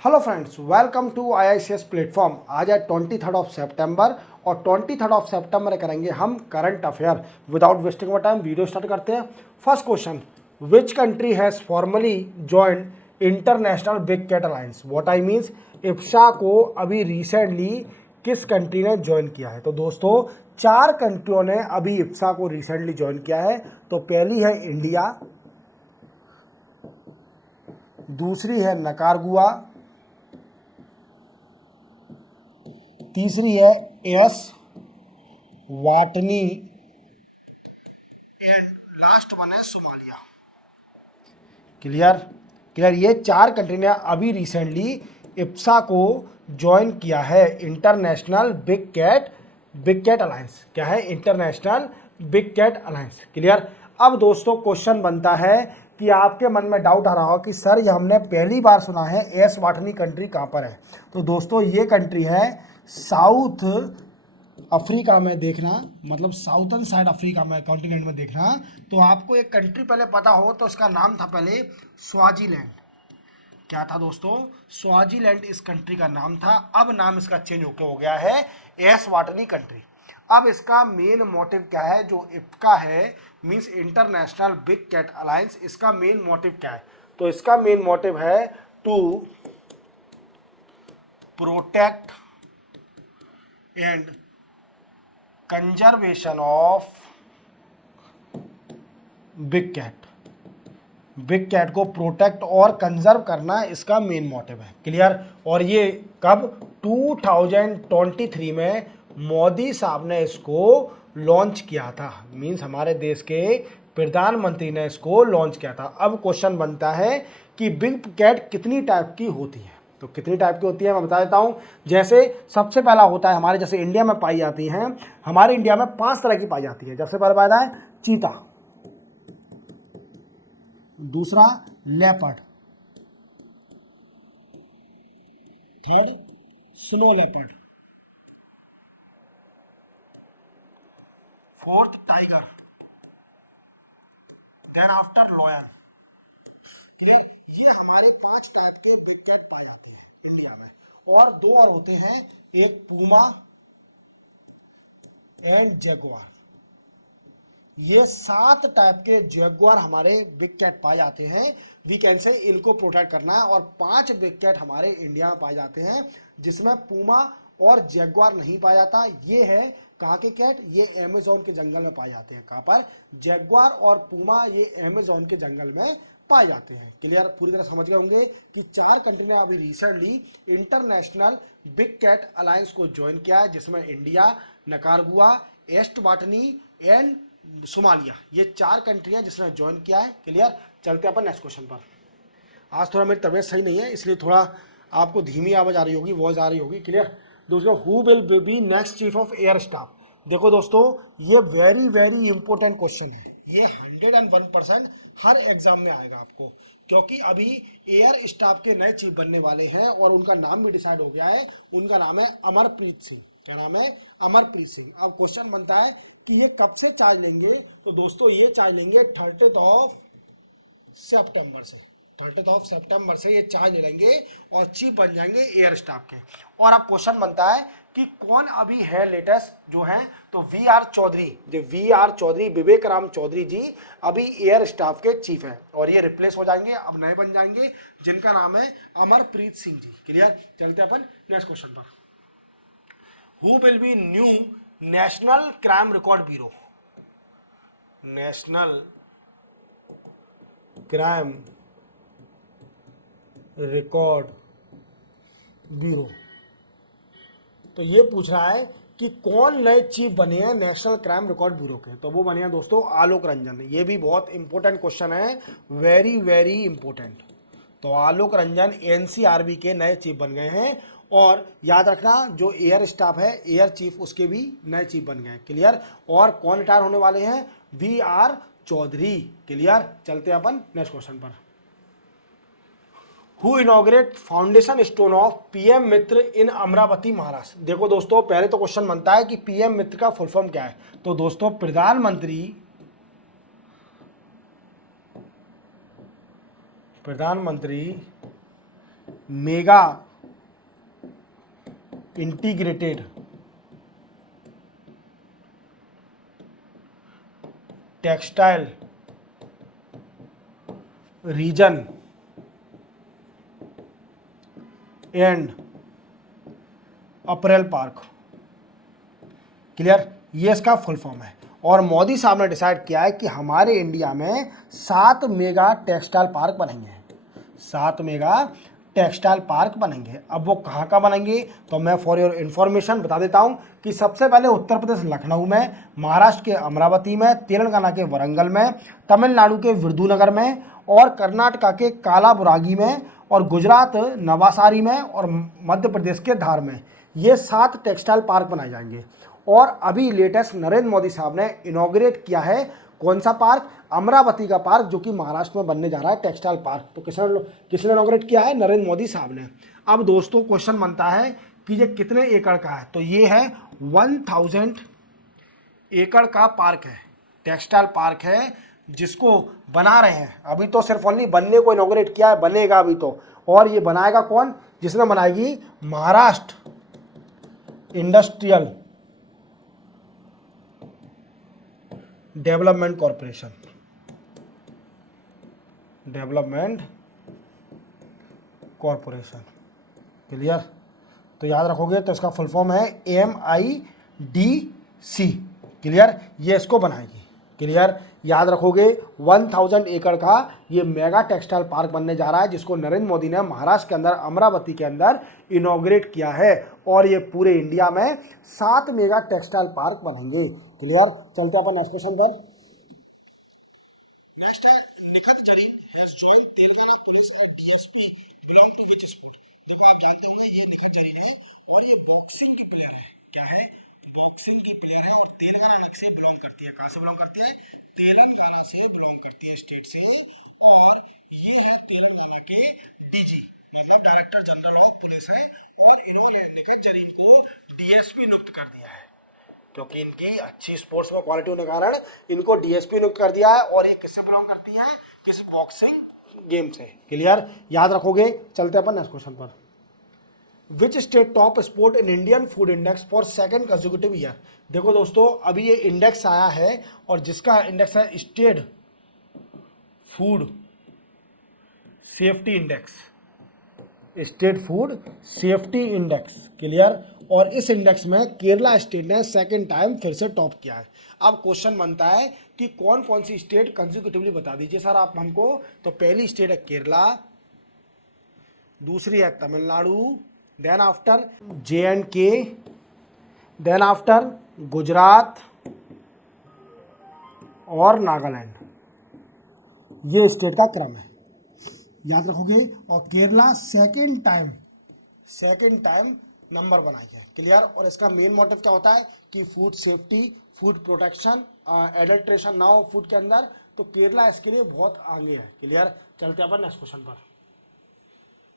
Hello friends, welcome to IICS platform. आज है 23 of सितंबर और 23 ऑफ सितंबर करेंगे हम current affair. Without wasting time video start करते हैं। First question, which country has formally joined international big cat alliance? What I means, इप्सा को अभी रिसेंटली किस कंट्री ने ज्वाइन किया है? तो दोस्तों, 4 कंट्रियों ने अभी इप्सा को रिसेंटली ज्वाइन किया है। तो पहली है इंडिया, दूसरी है नकारगुआ, तीसरी है एस वाटनी एंड लास्ट वन है सोमालिया। क्लियर क्लियर, ये 4 कंट्री ने अभी रिसेंटली इप्सा को ज्वाइन किया है, इंटरनेशनल बिग कैट अलायंस। क्या है? International big cat alliance. Clear. अब दोस्तों क्वेश्चन बनता है कि आपके मन में डाउट आ रहा होगा कि सर ये हमने पहली बार सुना है, एस वाटनी कंट्री कहाँ पर है? तो दोस्तों ये कंट्री है साउथ अफ्रीका में। देखना मतलब साउथर्न साइड अफ्रीका में, कॉन्टिनेंट में देखना। तो आपको एक कंट्री पहले पता हो तो इसका नाम था पहले स्वाजीलैंड। क्या था दोस्तों? स्वाजीलैंड इस कंट्री का नाम था। अब नाम इसका चेंज होकर हो गया है एस वाटनी कंट्री। अब इसका मेन मोटिव क्या है? जो इप्का है, means international big cat alliance, इसका मेन मोटिव क्या है? तो इसका मेन मोटिव है to protect and conservation of big cat. Big cat को प्रोटेक्ट और कंजर्व करना इसका मेन मोटिव है। क्लियर। और ये कब? 2023 में मोदी साहब ने इसको लॉन्च किया था। मींस हमारे देश के प्रधानमंत्री ने इसको लॉन्च किया था। अब क्वेश्चन बनता है कि बिग कैट कितनी टाइप की होती है? तो कितनी टाइप की होती है मैं बता देता हूं। जैसे सबसे पहला होता है हमारे, जैसे इंडिया में पाई जाती हैं, हमारे इंडिया में 5 तरह की पाई जाती है। सबसे पहला पाया है चीता, दूसरा leopard, third snow leopard, fourth tiger, then after lion. Clear. ये हमारे 5 टाइप के बिग कैट पाए जाते हैं इंडिया में। और 2 और होते हैं, एक पूमा एंड जैगुआर। ये 7 टाइप के जैगुआर हमारे बिग कैट पाए जाते हैं। वी कैन से इनको प्रोटेक्ट करना है। और 5 बिग कैट हमारे इंडिया में पाए जाते हैं, जिसमें पूमा और जैगुआर नहीं पाया जाता। ये है कहाँ के कैट? ये अमेजोन के जंगल में पाए जाते हैं। कहाँ पर? जैगुआर और पूमा ये अमेजोन के जंगल में पाए जाते हैं। क्लियर। पूरी तरह समझ गए होंगे कि 4 कंट्री ने अभी recently international big cat alliance को ज्वाइन किया है, जिसमें India, Nicaragua, Eswatini and Somalia, ये 4 कंट्री हैं जिसने ज्वाइन किया है। क्लियर। चलते हैं अपन नेक्स्ट क्वेश्चन पर। आज थोड़ा मेरी तबीयत सही नहीं है, इसलिए थोड़ा आपको धीमी आवाज़ आ रही होगी, वॉइस आ रही होगी। क्लियर। दोस्तों, who will be next chief of air staff? देखो दोस्तों, ये वेरी वेरी इंपॉर्टेंट क्वेश्चन है। ये 101% हर एग्जाम में आएगा आपको, क्योंकि अभी एयर स्टाफ के नए चीफ बनने वाले हैं और उनका नाम भी डिसाइड हो गया है। उनका नाम है अमरप्रीत सिंह। क्या नाम है? अमरप्रीत सिंह। अब क्वेश्चन बनता है कि ये कब से चार्ज लेंगे? तो दोस्तों ये चार्ज लेंगे 30 ऑफ सितंबर से। 30 ऑफ सितंबर से ये चार्ज ले लेंगे और चीफ बन जाएंगे एयर स्टाफ के। और अब क्वेश्चन बनता है कि कौन अभी है लेटेस्ट जो है? तो वी आर चौधरी, विवेक राम चौधरी जी अभी एयर स्टाफ के चीफ हैं। और ये रिप्लेस हो जाएंगे, अब नए बन जाएंगे, जिनका नाम है अमरप्रीत सिंह जी। क्लियर। चलते अपन नेक्स्ट क्वेश्चन पर। Who will be new national crime record bureau? National crime record bureau. तो ये पूछ रहा है कि कौन नए चीफ बने हैं नेशनल क्राइम रिकॉर्ड ब्यूरो के? तो वो बने हैं दोस्तों आलोक रंजन। ये भी बहुत इंपॉर्टेंट क्वेश्चन है, वेरी वेरी इंपॉर्टेंट। तो आलोक रंजन एनसीआरबी के नए चीफ बन गए हैं। और याद रखना, जो एयर स्टाफ है, एयर चीफ, उसके भी नए चीफ बन गए हैं। क्लियर। और कौन रिटायर होने वाले हैं? V R Chaudhari. क्लियर। चलते हैं अपन नेक्स्ट क्वेश्चन पर। Who inaugurate foundation stone of PM Mitra in Amravati Maharashtra? देखो दोस्तों, पहले तो क्वेश्चन बनता है कि पीएम मित्र का फुल फॉर्म क्या है? तो दोस्तों प्रधानमंत्री mega integrated textile reason and April park. Clear, ये इसका फुल फॉर्म है। और मोदी साहब ने डिसाइड किया है कि हमारे इंडिया में 7 मेगा टेक्सटाइल पार्क बनेंगे, 7 मेगा टेक्सटाइल पार्क बनेंगे। अब वो कहाँ कहाँ बनेंगे, तो मैं फॉर योर इन्फॉर्मेशन बता देता हूँ कि सबसे पहले उत्तर प्रदेश लखनऊ में, महाराष्ट्र के अमरावती में, तेलंगाना के वरंगल में, तमिलनाडु के विरुधुनगर में, और कर्नाटका के कालाबुरागी में, और गुजरात नवासारी में, और मध्य प्रदेश के धार में। ये 7 टेक्सटाइल पार्क बनाए जाएंगे। और अभी लेटेस्ट नरेंद्र मोदी साहब ने इनॉग्रेट किया है कौन सा पार्क, अमरावती का पार्क, जो कि महाराष्ट्र में बनने जा रहा है टेक्सटाइल पार्क। तो किसने इनॉग्रेट किया है, नरेंद्र मोदी साहब ने। अब दोस्तों क्वेश्चन बनता है कि ये कितने एकड़ का है, तो ये है 1000 एकड़ का पार्क है, टेक्सटाइल पार्क है, जिसको बना रहे हैं। अभी तो सिर्फ ओनली बनने को इनॉग्रेट किया है, बनेगा अभी तो। और ये बनाएगा कौन, जिसने बनाएगी Maharashtra industrial development corporation, development corporation. Clear, तो याद रखोगे तो इसका फुल फॉर्म है MIDC। क्लियर, ये इसको बनाएगी। क्लियर, याद रखोगे 1000 एकड़ का ये मेगा टेक्सटाइल पार्क बनने जा रहा है, जिसको नरेंद्र मोदी ने महाराष्ट्र के अंदर अमरावती के अंदर इनॉग्रेट किया है। और ये पूरे इंडिया में 7 मेगा टेक्सटाइल पार्क बनेंगे। क्लियर, चलते हैं अपन नेक्स्ट क्वेश्चन पर। नेक्स्ट है, Nikhat Zareen has join Telangana police at DSP belong to which sport. देखो आप जानते होंगे ये निखत जरीन है और ये बॉक्सिंग की प्लेयर है। क्या है, बॉक्सिंग की प्लेयर है, और तेलंगाना से बिलोंग करती है। कहाँ से बिलोंग करती है, तेलंगाना से बिलोंग करती है, स्टेट से। और ये है तेलंगाना के DG, मतलब डायरेक्टर जनरल ऑफ पुलिस है। और इन्होंने निखत जरीन को DSP नियुक्त कर दिया है, क्योंकि इनकी अच्छी स्पोर्ट्स में क्वालिटी होने के कारण इनको DSP नियुक्त कर दिया है। और ये किससे बिलोंग करती हैं, किस बॉक्सिंग गेम से। क्लियर, याद रखोगे। चलते अपन नेक्स्ट क्वेश्चन पर। Which state top sport in Indian food index for second consecutive year. देखो दोस्तों, अभी ये इंडेक्स आया है और जिसका इंडेक्स है state food safety index, state food safety index. Clear, और इस इंडेक्स में केरला स्टेट ने सेकंड टाइम फिर से टॉप किया है। अब क्वेश्चन बनता है कि कौन कौन सी स्टेट कंसेक्यूटिवली बता दीजिए सर आप हमको। तो पहली स्टेट है केरला, दूसरी है Tamil Nadu, then after JNK, then after Gujarat और नागालैंड। ये स्टेट का क्रम है, याद रखोगे। और केरला सेकंड टाइम नंबर बनाई है। क्लियर, और इसका मेन मोटिव क्या होता है कि food safety, food protection, adulteration ना हो फूड के अंदर। तो केरला इसके लिए बहुत आगे है। क्लियर, चलते हैं अपन नेक्स्ट क्वेश्चन पर।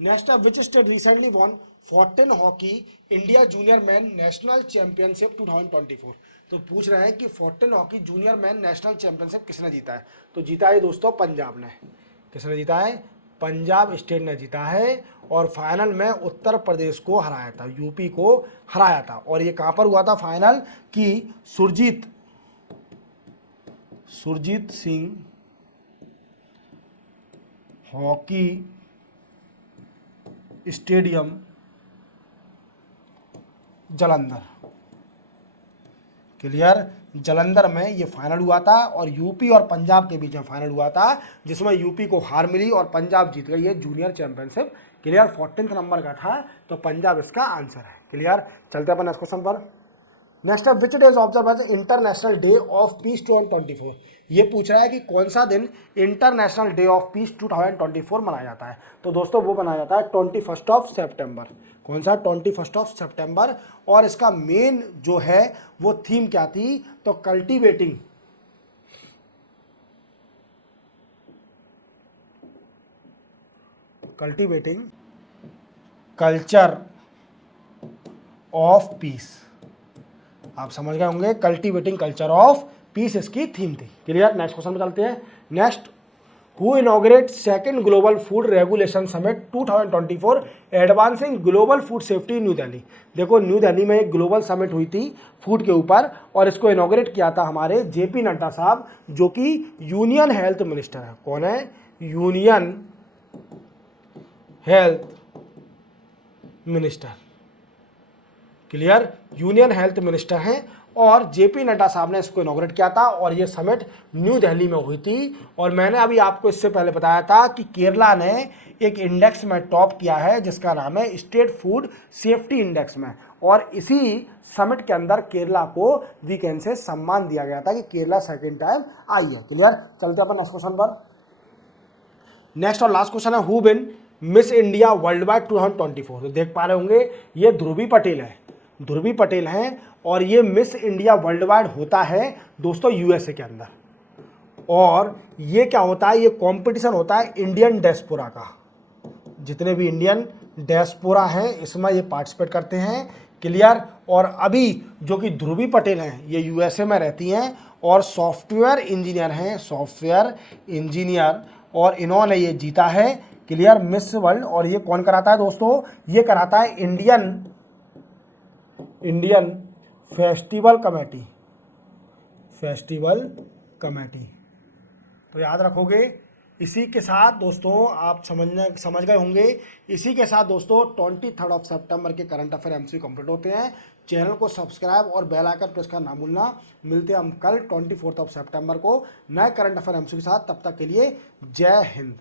नेक्स्ट है, which state recently von 14 hockey India junior man national championship 2024। तो पूछ रहे हैं कि 14 hockey junior man national championship किसने जीता है। तो जीता है दोस्तों पंजाब ने। किसने जीता है, पंजाब स्टेट ने जीता है। और फाइनल में उत्तर प्रदेश को हराया था, यूपी को हराया था। और ये कहाँ पर हुआ था फाइनल, कि Surjit Singh hockey stadium Jalandhar. Clear, Jalandhar में ये फाइनल हुआ था और यूपी और पंजाब के बीच में फाइनल हुआ था, जिसमें यूपी को हार मिली और पंजाब जीत गई है junior championship. Clear, 14th number का था, तो पंजाब इसका आंसर है। क्लियर, चलते हैं अपन नेक्स्ट क्वेश्चन पर। नेक्स्ट है, which day is observe as international day of peace 2024। ये पूछ रहा है कि कौन सा दिन इंटरनेशनल डे ऑफ पीस 2024 मनाया जाता है। तो दोस्तों वो मनाया जाता है 21 सितंबर। कौन सा, 21 सितंबर। और इसका मेन जो है वो थीम क्या थी, तो कल्टीवेटिंग कल्चर ऑफ पीस। आप समझ गए होंगे, कल्टीवेटिंग कल्चर ऑफ पीस इसकी थीम थी। क्लियर, नेक्स्ट क्वेश्चन में चलते हैं। Next, who inaugurate second global food regulation summit 2024 advancing global food safety new Delhi. देखो न्यू दिल्ली में एक ग्लोबल समिट हुई थी फूड के ऊपर और इसको इनॉग्रेट किया था हमारे जेपी नड्डा साहब, जो कि यूनियन हेल्थ मिनिस्टर है। कौन है? Union health minister. Clear? Union health minister हैं और जेपी नड्डा साहब ने इसको इनॉग्रेट किया था और ये समिट न्यू दिल्ली में हुई थी। और मैंने अभी आपको इससे पहले बताया था कि केरला ने एक इंडेक्स में टॉप किया है जिसका नाम है स्टेट फूड सेफ्टी इंडेक्स में, और इसी समिट के अंदर केरला को वीकेंड से सम्मान दिया गया था कि केरला सेकंड टाइम आई है। क्लियर? चलते अपन नेक्स्ट क्वेश्चन पर। नेक्स्ट और लास्ट क्वेश्चन है, who win miss India world wide 2024। तो देख पा रहे होंगे ये ध्रुवी पटेल है, ध्रुवी पटेल हैं और ये मिस इंडिया वर्ल्ड वाइड होता है दोस्तों यूएसए के अंदर। और ये क्या होता है? ये कंपटीशन होता है इंडियन डायस्पोरा का, जितने भी इंडियन डायस्पोरा हैं इसमें ये पार्टिसिपेट करते हैं। क्लियर? और अभी जो कि ध्रुवी पटेल हैं ये यूएसए में रहती हैं और सॉफ्टवेयर इंजीनियर हैं, सॉफ्टवेयर इंजीनियर, और इन्होंने ये जीता है। क्लियर? Miss world. और ये कौन कराता है दोस्तों? ये कराता है Indian festival committee, festival committee. तो याद रखोगे। इसी के साथ दोस्तों आप समझ गए होंगे। इसी के साथ दोस्तों 23 सितंबर के करंट अफेयर एमसीक्यू कंप्लीट होते हैं। चैनल को सब्सक्राइब और बेल आइकन प्रेस करना ना भूलना। मिलते हैं हम कल 24 सितंबर को नए करंट अफेयर एमसीक्यू के साथ। तब तक के लिए जय हिंद।